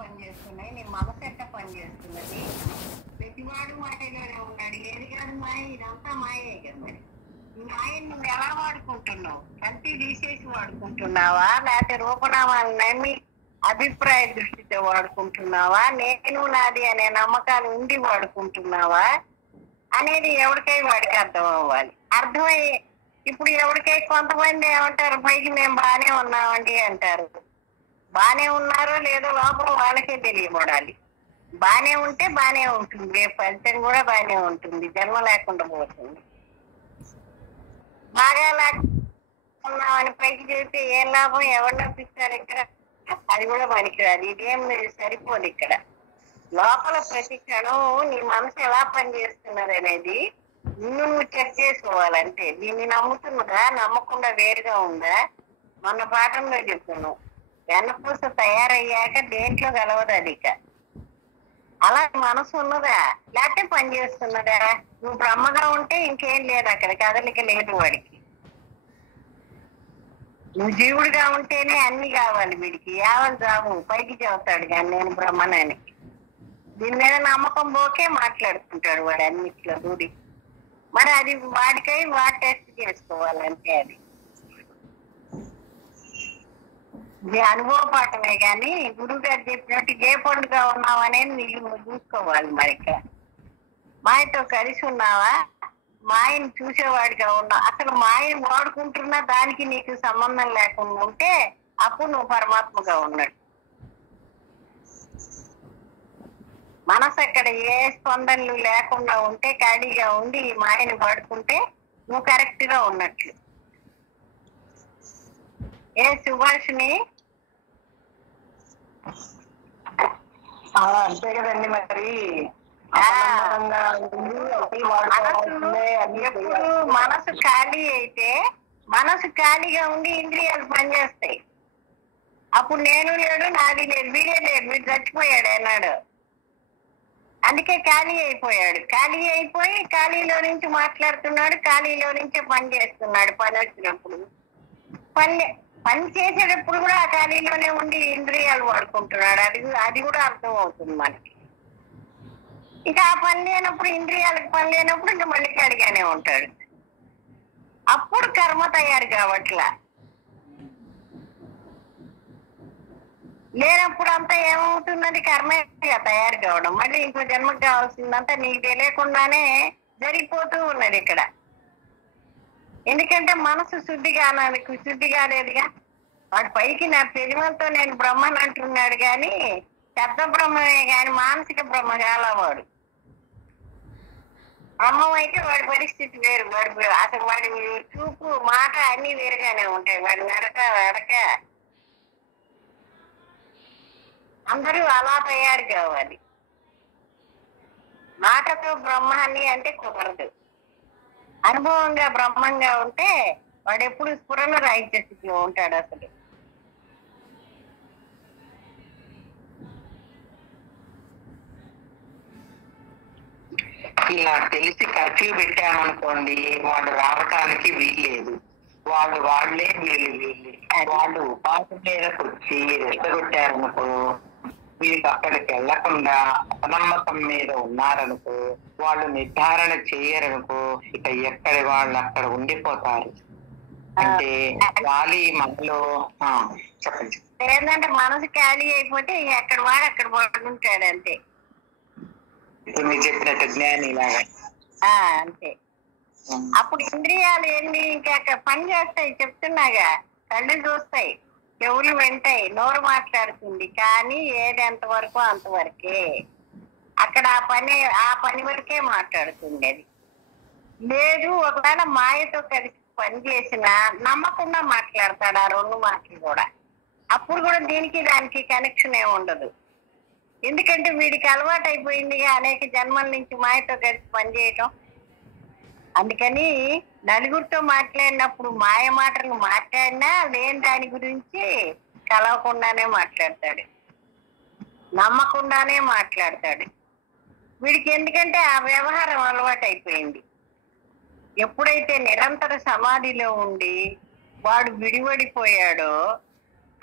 పనిచేస్తున్నాయి, నీ మనసు ఎట్ట పనిచేస్తున్నది. ప్రతివాడు మాటలోనే ఉన్నాడు. ఏది కాదు మాయ, ఇదంతా మాయే కదా. మరి ఈ మాయని నువ్వు ఎలా వాడుకుంటున్నావు? కల్తీ తీసేసి వాడుకుంటున్నావా, లేకపోతే రూపనామాలు నమ్మి అభిప్రాయ దృష్టితో వాడుకుంటున్నావా, నేను నాది అనే నమ్మకాలు ఉండి వాడుకుంటున్నావా అనేది ఎవరికై వాడికి అర్థం అవ్వాలి. అర్థమై ఇప్పుడు ఎవరికై కొంతమంది ఏమంటారు, పైకి మేము బాగానే ఉన్నామండి అంటారు. బాగానే ఉన్నారో లేదో లోపల వాళ్ళకే తెలియబడాలి. బాగానే ఉంటే బాగానే ఉంటుంది, రేపు ఫలితం కూడా బాగానే ఉంటుంది, జన్మ లేకుండా పోతుంది. బాగా లేకున్నామని పైకి చెబితే ఏం లాభం? ఎవరు నప్పిస్తారు ఇక్కడ? అది కూడా పనికిరాదు. ఇదేం సరిపోదు. ఇక్కడ లోపల ప్రతి క్షణం నీ మనసు ఎలా పనిచేస్తున్నది అనేది నువ్వు చెక్ చేసుకోవాలంటే. దీన్ని నమ్ముతున్నదా, నమ్మకుండా వేరుగా ఉందా? మొన్న పాఠంలో చెప్తున్నావు, వెన్నపూస తయారయ్యాక దేంట్లో కలవదు అది. ఇక అలా మనసు ఉన్నదా, లేకపోతే పని చేస్తున్నదా? నువ్వు బ్రహ్మగా ఉంటే ఇంకేం లేదు, అక్కడ కదలిక లేదు వాడికి. నువ్వు జీవుడిగా ఉంటేనే అన్ని కావాలి వీడికి. యావని జాబు పైకి చెబుతాడు కానీ నేను బ్రహ్మనని. దీని మీద నమ్మకం పోకే మాట్లాడుకుంటాడు వాడు అన్నిట్లో దూడి. మరి అది వాడికై వాడు టెస్ట్ చేసుకోవాలంటే అది ఇది అనుభవ పాఠమే. కానీ గురువు గారు చెప్పినట్టు ఏ పండుగ ఉన్నావు అనేది నీళ్ళు చూసుకోవాలి. మరి ఇక్కడ మాయతో కలిసి ఉన్నావా, మాయని చూసేవాడిగా ఉన్నావు, అసలు మాయని వాడుకుంటున్నా దానికి నీకు సంబంధం లేకుండా ఉంటే అప్పుడు నువ్వు పరమాత్మగా ఉన్నాడు. మనసు అక్కడ ఏ స్పందనలు లేకుండా ఉంటే, ఖాళీగా ఉండి ఈ మాయని వాడుకుంటే నువ్వు కరెక్ట్ గా ఉన్నట్లు. ఏ సుభాషిని అంతే కదండి. మరి ఎప్పుడు మనసు ఖాళీ అయితే, మనసు ఖాళీగా ఉండి ఇంద్రియాలు పనిచేస్తాయి. అప్పుడు నేను లేడు, నాది లేదు, వీడే లేదు, వీడు చచ్చిపోయాడు అన్నాడు. అందుకే ఖాళీ అయిపోయాడు. ఖాళీ అయిపోయి ఖాళీలో నుంచి మాట్లాడుతున్నాడు, ఖాళీలో నుంచే పని చేస్తున్నాడు. పని వచ్చినప్పుడు పని చేసేటప్పుడు కూడా ఆ ఖాళీలోనే ఉండి ఇంద్రియాలు వాడుకుంటున్నాడు. అది కూడా అర్థం అవుతుంది మనకి. ఇంకా ఆ పని లేనప్పుడు, ఇంద్రియాలకు పని లేనప్పుడు ఇంకా మళ్ళీ ఖాళీగానే ఉంటాడు. అప్పుడు కర్మ తయారు కావట్లా. లేనప్పుడు అంతా ఏమవుతున్నది? కర్మగా తయారు కావడం. మళ్ళీ ఇంకో జన్మకు కావాల్సిందంతా నీకు తెలియకుండానే జరిగిపోతూ ఉన్నది ఇక్కడ. ఎందుకంటే మనసు శుద్ధి కాలేదుగా. వాడు పైకి నా పెరిమలతో నేను బ్రహ్మని అంటున్నాడు కానీ శబ్ద బ్రహ్మమే కానీ మానసిక బ్రహ్మ కాలవాడు. బ్రహ్మం అయితే వాడి పరిస్థితి వేరు. వాడి అసలు వాడి చూపు, మాట అన్ని వేరుగానే ఉంటాయి. వాడి నడక అందరూ అలా తయారు కావాలి. మాటతో బ్రహ్మాన్ని అంటే కుదరదు. అనుభవంగా బ్రహ్మంగా ఉంటే వాడు ఎప్పుడు స్ఫురణ రాహిత్య స్థితిలో ఉంటాడు. అసలు ఇలా తెలిసి కర్ఫ్యూ పెట్టామనుకోండి, వాడు రావటానికి వీల్లేదు. వాళ్ళే వాళ్ళు ఉపాధి మీదకి వచ్చి రెచ్చగొట్టారనుకో, వీళ్ళు అక్కడికి వెళ్లకుండా అపనమ్మకం మీద ఉన్నారనుకో, వాళ్ళు నిర్ధారణ చేయరనుకో, ఇక ఎక్కడి వాళ్ళు అక్కడ ఉండిపోతారు. అంటే గాలి మనలో చెప్పండి. ఏంటంటే మనసు ఖాళీ అయిపోతే ఎక్కడ వాడు అక్కడ పడుకుంటాడు అంతే. ఇప్పుడు మీరు చెప్పినట్టు జ్ఞాని లాగా అంతే. అప్పుడు ఇంద్రియాలు ఏంటి, ఇంకా అక్కడ పని చేస్తాయి. చెప్తున్నాగా, కళ్ళు చూస్తాయి, చెవులు వింటాయి, నోరు మాట్లాడుతుంది. కానీ ఏది ఎంతవరకు అంతవరకే. అక్కడ ఆ పని వరకే మాట్లాడుతుంది. అది లేదు. ఒకవేళ మాయతో కలిసి పని చేసినా నమ్మకుండా మాట్లాడతాడు ఆ రెండు మాటలు కూడా. అప్పుడు కూడా దీనికి దానికి కనెక్షన్ ఏమి ఉండదు. ఎందుకంటే వీడికి అలవాటు అయిపోయింది అనేక జన్మల నుంచి మాయతో కలిసి పనిచేయటం. అందుకని నలుగురితో మాట్లాడినప్పుడు మాయ మాటలు మాట్లాడినా లేని దాని గురించి కలవకుండానే మాట్లాడతాడు, నమ్మకుండానే మాట్లాడతాడు. వీడికి ఎందుకంటే ఆ వ్యవహారం అలవాటు అయిపోయింది. ఎప్పుడైతే నిరంతర సమాధిలో ఉండి వాడు విడివడిపోయాడో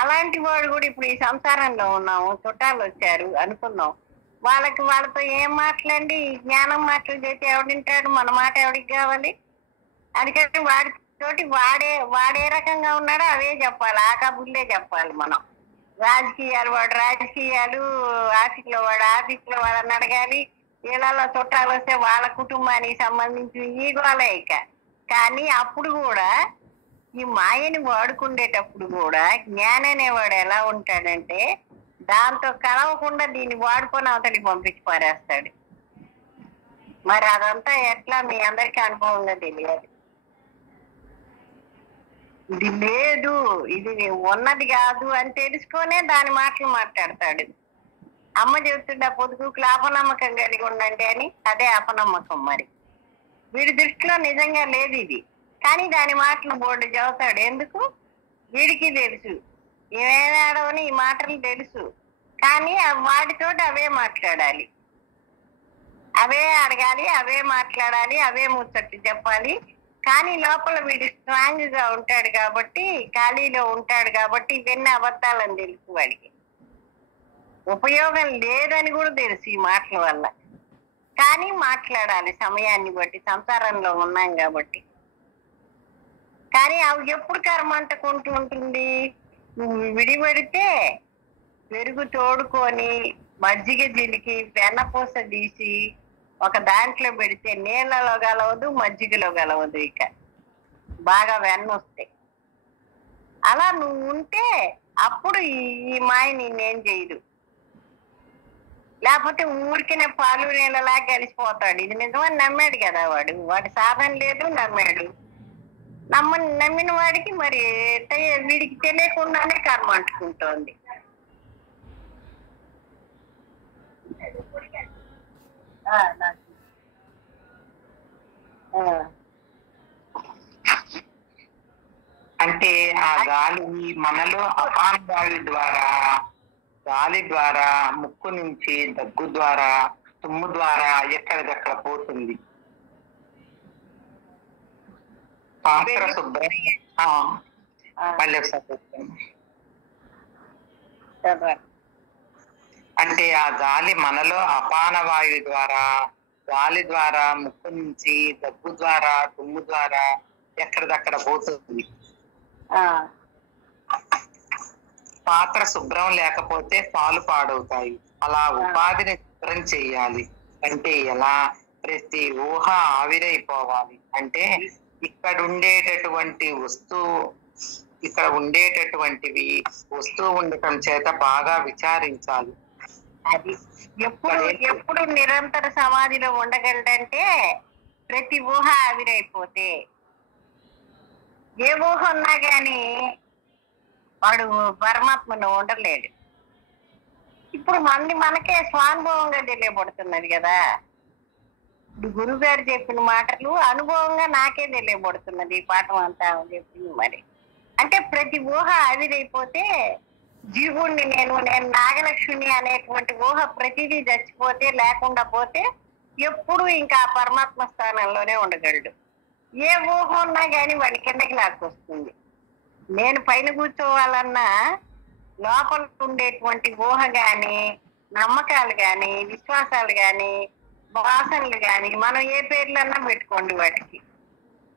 అలాంటి వాడు కూడా ఇప్పుడు ఈ సంసారంలో ఉన్నాము, చుట్టాలు వచ్చారు అనుకున్నాం, వాళ్ళతో ఏం మాట్లాడి జ్ఞానం మాటలు చేసి ఎవడింటాడు, మన మాట ఎవడికి కావాలి? అందుకని వాడితోటి వాడే రకంగా ఉన్నాడో అవే చెప్పాలి, ఆ కబుర్లే చెప్పాలి మనం. వాడు రాజకీయాలు, ఆఫీస్లో వాడు ఆఫీస్లో వాళ్ళని అడగాలి, వీళ్ళలో చుట్టాలు వస్తే వాళ్ళ కుటుంబానికి సంబంధించి ఈ గోలే ఇక. కానీ అప్పుడు కూడా ఈ మాయని వాడుకుండేటప్పుడు కూడా జ్ఞానం అనేవాడు ఎలా ఉంటాడంటే దాంతో కలవకుండా దీన్ని వాడుకొని అవతలికి పంపించి పారేస్తాడు. మరి అదంతా ఎట్లా మీ అందరికీ అనుభవంగా తెలియాలి. ఇది లేదు, ఇది ఉన్నది కాదు అని తెలుసుకొనే దాని మాటలు మాట్లాడతాడు. అమ్మ చెబుతుండే పొదుగుకులు అపనమ్మకం కలిగి ఉండండి అని, అదే అపనమ్మకం. మరి వీడి దృష్టిలో నిజంగా లేదు ఇది, కానీ దాని మాటలు బోర్డు చదువుతాడు. ఎందుకు? వీడికి తెలుసు ఏమేనాడవని ఈ మాటలు తెలుసు, కానీ వాటితోటి అవే మాట్లాడాలి, అవే అడగాలి, అవే మాట్లాడాలి, అవే ముచ్చట్లు చెప్పాలి. కానీ లోపల వీడు స్ట్రాంగ్ గా ఉంటాడు కాబట్టి, ఖాళీలో ఉంటాడు కాబట్టి ఇవన్నీ అబద్ధాలని తెలుసు వాడికి. ఉపయోగం లేదని కూడా తెలుసు ఈ మాటల వల్ల, కానీ మాట్లాడాలి సమయాన్ని బట్టి, సంసారంలో ఉన్నాం కాబట్టి. కానీ అవి ఎప్పుడు కర్మ అంటుకుంటూ ఉంటుంది? నువ్వు విడిపెడితే పెరుగు తోడుకొని మజ్జిగ జిలికి వెన్నపూస తీసి ఒక దాంట్లో పెడితే నీళ్ళలో కలవదు, మజ్జిగలో కలవదు, ఇక బాగా వెన్న వస్తాయి. అలా నువ్వు ఉంటే అప్పుడు ఈ మాయ నిన్నేం చేయదు. లేకపోతే ఊరికినే పాలు నీళ్ళలా కలిసిపోతాడు. ఇది నిజమని నమ్మాడు కదా వాడి సాధన లేదు, నమ్మాడు. నమ్మిన వాడికి మరి వీడికి తెలియకుండానే కర్మ అంటుకుంటోంది. అంటే ఆ గాలి మనలో అపాన గాలి ద్వారా ముక్కు నుంచి, దగ్గు ద్వారా, తుమ్ము ద్వారా ఎక్కడికక్కడ పోతుంది. పాత్ర శుభ్రం. మళ్ళీ ఒకసారి అంటే ఆ గాలి మనలో అపాన వాయువు ద్వారా, గాలి ద్వారా ముక్కు నుంచి, దగ్గు ద్వారా, తుమ్ము ద్వారా ఎక్కడిదక్కడ పోతుంది. పాత్ర శుభ్రం లేకపోతే పాలు పాడవుతాయి. అలా ఉపాధిని శుభ్రం చెయ్యాలి. అంటే ఎలా? ప్రతి ఊహ ఆవిరైపోవాలి. అంటే ఇక్కడ ఉండేటటువంటివి వస్తువు ఉండటం చేత బాగా విచారించాలి. అది ఎప్పుడు నిరంతర సమాధిలో ఉండగలడంటే ప్రతి ఊహ ఆవిరైపోతే. ఏ ఊహ ఉన్నా గాని వాడు పరమాత్మను ఉండలేడు. ఇప్పుడు మనకే స్వానుభవంగా తెలియబడుతున్నది కదా. గురువు గారు చెప్పిన మాటలు అనుభవంగా నాకే తెలియబడుతున్నది ఈ పాఠం అంతా చెప్పింది. మరి అంటే ప్రతి ఊహ ఆవిరైపోతే జీవుణ్ణి నేను నాగలక్ష్మిని అనేటువంటి ఊహ ప్రతిదీ చచ్చిపోతే, లేకుండా పోతే ఎప్పుడు ఇంకా పరమాత్మ స్థానంలోనే ఉండగలడు. ఏ ఊహ ఉన్నా గాని వాడి కిందకి లాక్కొస్తుంది. నేను పైన కూర్చోవాలన్నా లోపల ఉండేటువంటి ఊహ గాని, నమ్మకాలు గాని, విశ్వాసాలు గాని, వాసనలు గాని, మనం ఏ పేర్లన్నా పెట్టుకోండి వాటికి,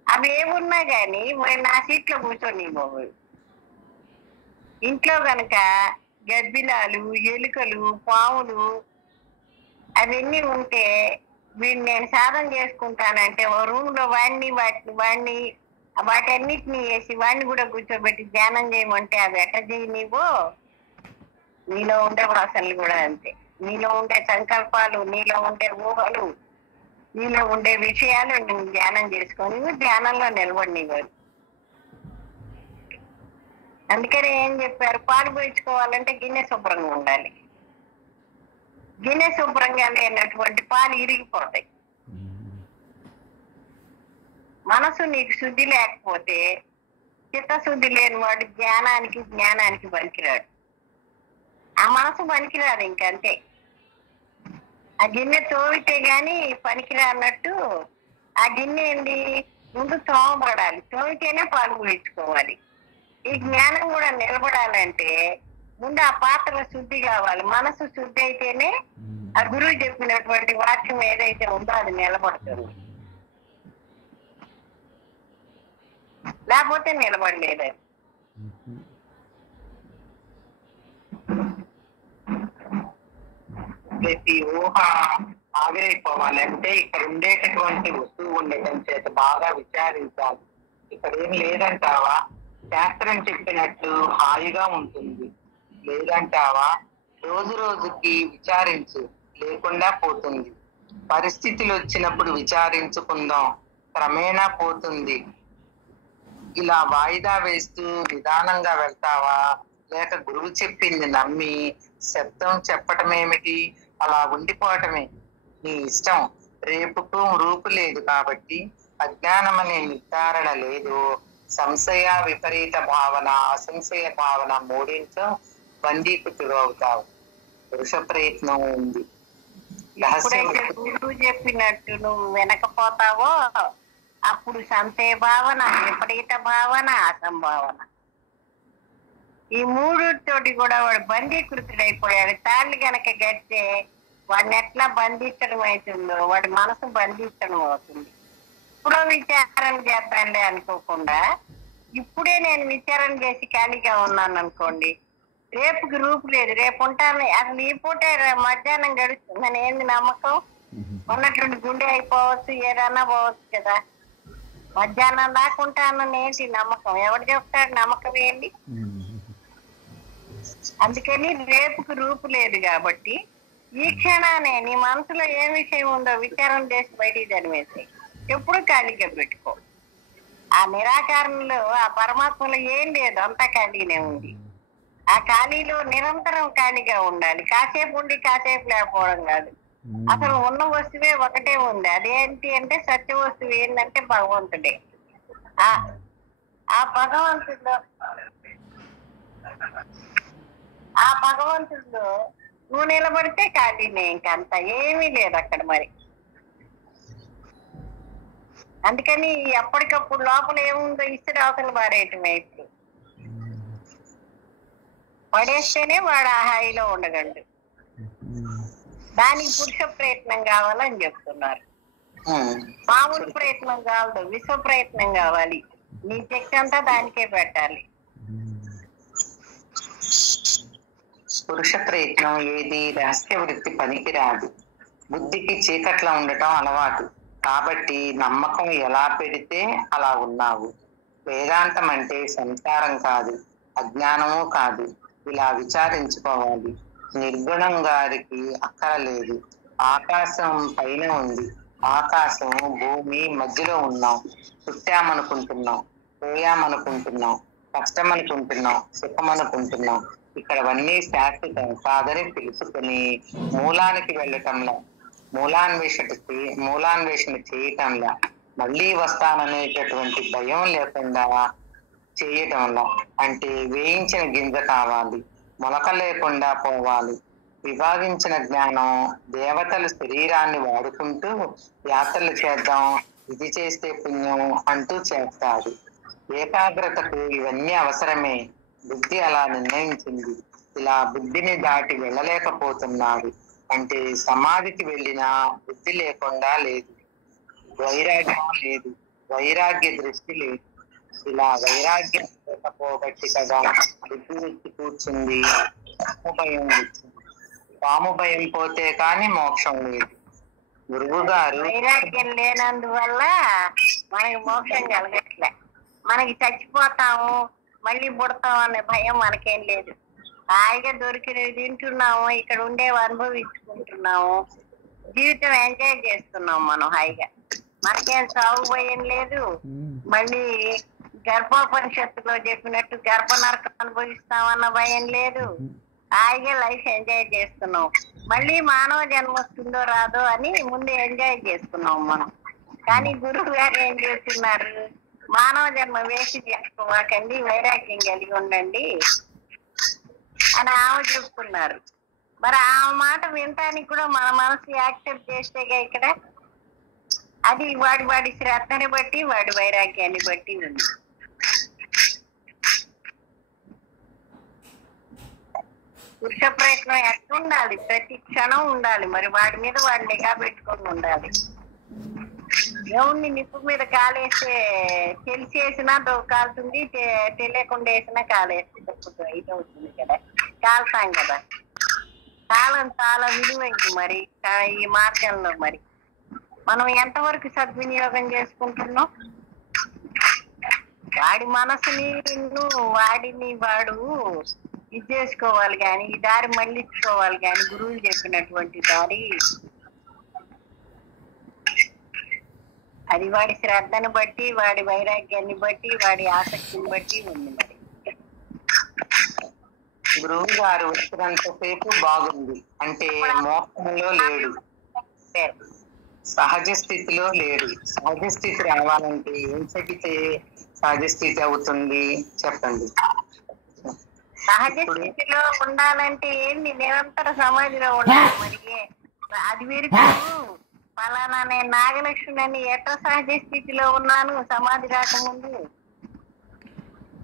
అవి ఏమున్నా గాని నా సీట్లో కూర్చొని పోవు. ఇంట్లో గనక గబ్బిలాలు, ఎలుకలు, పాములు అవన్నీ ఉంటే వీడిని నేను సాధన చేసుకుంటానంటే ఓ రూమ్ లో వాటన్నిటిని వేసి వాడిని కూడా కూర్చోబెట్టి ధ్యానం చేయమంటే అవి ఎట్ట చేయి? నీలో ఉండే వాసనలు కూడా అంతే. నీలో ఉండే సంకల్పాలు, నీలో ఉండే ఊహలు, నీలో ఉండే విషయాలు నేను ధ్యానం చేసుకొని ధ్యానంలో నిలబడినవాడు. అందుకని ఏం చెప్పారు? పాలు పోయించుకోవాలంటే గిన్నె శుభ్రంగా ఉండాలి. గిన్నె శుభ్రంగా లేనటువంటి పాలు ఇరిగిపోతాయి. మనసు నీకు శుద్ధి లేకపోతే, చిత్తశుద్ధి లేని వాడు జ్ఞానానికి పనికిరాడు. ఆ మనసు పనికిరాదు ఇంకంతే. ఆ గిన్నె తోవితే గాని పనికిరా అన్నట్టు ఆ గిన్నె ఏంది? ముందు తోమబడాలి, తోమితేనే పాలు పోయించుకోవాలి. ఈ జ్ఞానం కూడా నిలబడాలంటే ముందు ఆ పాత్ర శుద్ధి కావాలి. మనసు శుద్ధి అయితేనే ఆ గురువు చెప్పినటువంటి వాక్యం ఏదైతే ఉందో అది నిలబడుతుంది, లేకపోతే నిలబడలేదు. ప్రతి ఊహ ఆవిరైపోవాలి అంటే ఇక్కడ ఉండేటటువంటి వస్తువు ఉండటం చేత బాగా విచారించాలి. ఇక్కడ ఏం లేదంటావా, శాస్త్రం చెప్పినట్టు హాయిగా ఉంటుంది లేదంటావా, రోజు రోజుకి విచారించు లేకుండా పోతుంది. పరిస్థితులు వచ్చినప్పుడు విచారించుకుందాం, క్రమేణా పోతుంది. ఇలా వాయిదా వేస్తూ నిదానంగా వెళ్తావా, లేక గురువు చెప్పింది నమ్మి శబ్దం చెప్పటమేమిటి, అలా ఉండిపోవటమే నీ ఇష్టం. రేపుకు రూపు లేదు కాబట్టి అజ్ఞానం అనే నిర్ధారణ లేదు. సంశయ విపరీత భావన, అసంశయ భావన మూడింటితో బందీకృతుడు అవుతావు. పురుష ప్రయత్నం ఉంది. ఎప్పుడైతే గురువు చెప్పినట్టు నువ్వు వెనకపోతావో అప్పుడు సంశయ భావన, విపరీత భావన, అసంభావన, ఈ మూడుతోటి కూడా వాడు బందీకృతుడైపోయాడు. తాళ్ళు గనక గడితే వాడిని ఎట్లా బంధించడం అవుతుందో వాడి మనసు బంధించడం అవుతుంది. ఇప్పుడో విచారణ చేద్దాంలే అనుకోకుండా ఇప్పుడే నేను విచారణ చేసి ఖాళీగా ఉన్నాను అనుకోండి, రేపుకి రూపు లేదు, రేపు ఉంటాను. అసలు ఈ పూటే మధ్యాహ్నం గడుస్తుందని ఏంది నమ్మకం? ఉన్నటువంటి గుండె అయిపోవచ్చు, ఏదన్నా పోవచ్చు కదా. మధ్యాహ్నం దాకా ఉంటానని ఏంటి నమ్మకం? ఎవరు చెప్తాడు నమ్మకం ఏంటి? అందుకని రేపుకి రూపు లేదు కాబట్టి ఈ క్షణానే నీ మనసులో ఏ విషయం ఉందో విచారం చేసి బయటికి తరిమేసి ఎప్పుడు ఖాళీగా పెట్టుకో. ఆ నిరాకారంలో ఆ పరమాత్మలో ఏం లేదు, అంతా ఖాళీనే ఉంది. ఆ ఖాళీలో నిరంతరం ఖాళీగా ఉండాలి. కాసేపు ఉండి కాసేపు లేకపోవడం కాదు. అసలు ఉన్న వస్తువే ఒకటే ఉంది. అదేంటి అంటే సత్య వస్తువు ఏంటంటే భగవంతుడే. ఆ భగవంతుడిలో నువ్వు నిలబడితే ఖాళీనే, ఇంకంత ఏమీ లేదు అక్కడ. మరి అందుకని ఎప్పటికప్పుడు లోపల ఏముందో ఇసురు అవతల పారేయటమే. ఇప్పుడు పడేస్తేనే వాడు ఆ హాయిలో ఉండగలడు. దానికి పురుష ప్రయత్నం కావాలని చెప్తున్నారు. మామూలు ప్రయత్నం కావదు, విశ్వ ప్రయత్నం కావాలి. నీ శక్తి అంతా దానికే పెట్టాలి. పురుష ప్రయత్నం ఏది రహస్య వృత్తి పనికి రాదు. బుద్ధికి చీకట్లా ఉండటం అలవాటు కాబట్టి నమ్మకం ఎలా పెడితే అలా ఉన్నావు. వేదాంతం అంటే సంసారం కాదు, అజ్ఞానము కాదు. ఇలా విచారించుకోవాలి. నిర్గుణం గారికి అక్కరలేదు. ఆకాశం పైన ఉంది, ఆకాశం భూమి మధ్యలో ఉన్నాం. పుట్టామనుకుంటున్నాం, పోయామనుకుంటున్నాం, కష్టం అనుకుంటున్నాం, సుఖం అనుకుంటున్నాం. ఇక్కడవన్నీ శాశ్వతం కాదని తెలుసుకుని మూలానికి వెళ్ళటంలా, మూలాన్వేషణ చేయటంలా, మళ్ళీ వస్తాననేటటువంటి భయం లేకుండా చేయటంలా. అంటే వేయించిన గింజ కావాలి, మొలక లేకుండా పోవాలి. విభాగించిన జ్ఞానం దేవతల శరీరాన్ని వాడుకుంటూ యాత్రలు చేద్దాం, ఇది చేస్తే పుణ్యం అంటూ చేస్తాడు. ఏకాగ్రతకు ఇవన్నీ అవసరమే. బుద్ధి అలా నిర్ణయించింది. ఇలా బుద్ధిని దాటి వెళ్ళలేకపోతున్నాడు. అంటే సమాధికి వెళ్ళినా బుద్ధి లేకుండా లేదు, వైరాగ్యం లేదు, వైరాగ్య దృష్టి లేదు. ఇలా వైరాగ్యం లేకపోబట్టి కదా బుద్ధి వచ్చి కూర్చుంది, పాము భయం వచ్చింది. పాము భయం పోతే కానీ మోక్షం లేదు. గురువు గారు వైరాగ్యం లేనందువల్ల మనకి మోక్షం కలగట్లే. మనకి చచ్చిపోతాము మళ్ళీ పుడతాం అనే భయం మనకేం లేదు. హాయిగా దొరికినవి తింటున్నాము, ఇక్కడ ఉండేవి అనుభవించుకుంటున్నాము, జీవితం ఎంజాయ్ చేస్తున్నాం మనం హాయిగా. మనకేం సాగు భయం లేదు. మళ్ళీ గర్భోపనిషత్తులో చెప్పినట్టు గర్భనరకం అనుభవిస్తామన్న భయం లేదు. హాయిగా లైఫ్ ఎంజాయ్ చేస్తున్నాం. మళ్ళీ మానవ జన్మ వస్తుందో రాదో అని ముందు ఎంజాయ్ చేస్తున్నాం మనం. కానీ గురువు గారు ఏం చేస్తున్నారు? మానవ జన్మ వేసి చేసుకోవాకండి, వైరాగ్యం కలిగి ఉండండి అని ఆమె చెప్తున్నారు. మరి ఆ మాట వినటానికి కూడా మన మనసు యాక్సెప్ట్ చేస్తేగా ఇక్కడ అది వాడి శ్రద్ధని బట్టి వాడి వైరాగ్యాన్ని బట్టి ఉంది. పురుష ప్రయత్నం ఎట్లా ఉండాలి, ప్రతి క్షణం ఉండాలి. మరి వాడి మీద వాడు నిఘా పెట్టుకొని ఉండాలి. దేవుణ్ణి నిప్పు మీద కాలేస్తే తెలిసి వేసినా కాలుతుంది, తెలియకుండా వేసినా కాలేస్తుంది. ఇది అవుతుంది కదా, కాలుతాం కదా. కాలం చాలా విలువైంది. మరి ఈ మార్గంలో మరి మనం ఎంతవరకు సద్వినియోగం చేసుకుంటున్నాం? వాడి మనసుని వాడిని వాడు ఇది చేసుకోవాలి కానీ, ఈ దారి మళ్ళించుకోవాలి కానీ, గురువులు చెప్పినటువంటి దారి అది వాడి శ్రద్ధను బట్టి, వాడి వైరాగ్యాన్ని బట్టి, వాడి ఆసక్తిని బట్టి ఉంది. మరి గురువు గారు వచ్చినంతసేపు బాగుంది అంటే మోక్షంలో లేడు, సహజ స్థితిలో లేడు. సహజ స్థితి రావాలంటే ఏం చెబితే సహజ స్థితి అవుతుంది చెప్పండి. సహజ స్థితిలో ఉండాలంటే ఏంది? నిరంతర సమాధిలో ఉండాలి. మరి అది వీరికి ఫలానా నేను నాగలక్ష్మి అని ఎట్లా సహజ స్థితిలో ఉన్నాను సమాధి రాకముందు?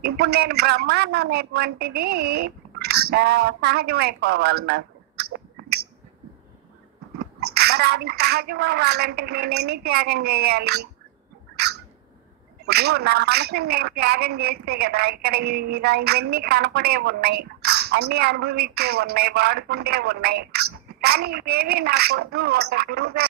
ఇప్పుడు నేను బ్రహ్మాండం అనేటువంటిది సహజమైపోవాలి నాకు. మరి అది సహజం అవ్వాలంటే నేను ఎన్ని త్యాగం చేయాలి? ఇప్పుడు నా మనసుని నేను త్యాగం చేస్తే కదా ఇక్కడ ఇవన్నీ కనపడే ఉన్నాయి, అన్ని అనుభవించే ఉన్నాయి, వాడుకుంటే ఉన్నాయి. కానీ ఇవేవి నాకొద్దు. ఒక గురువు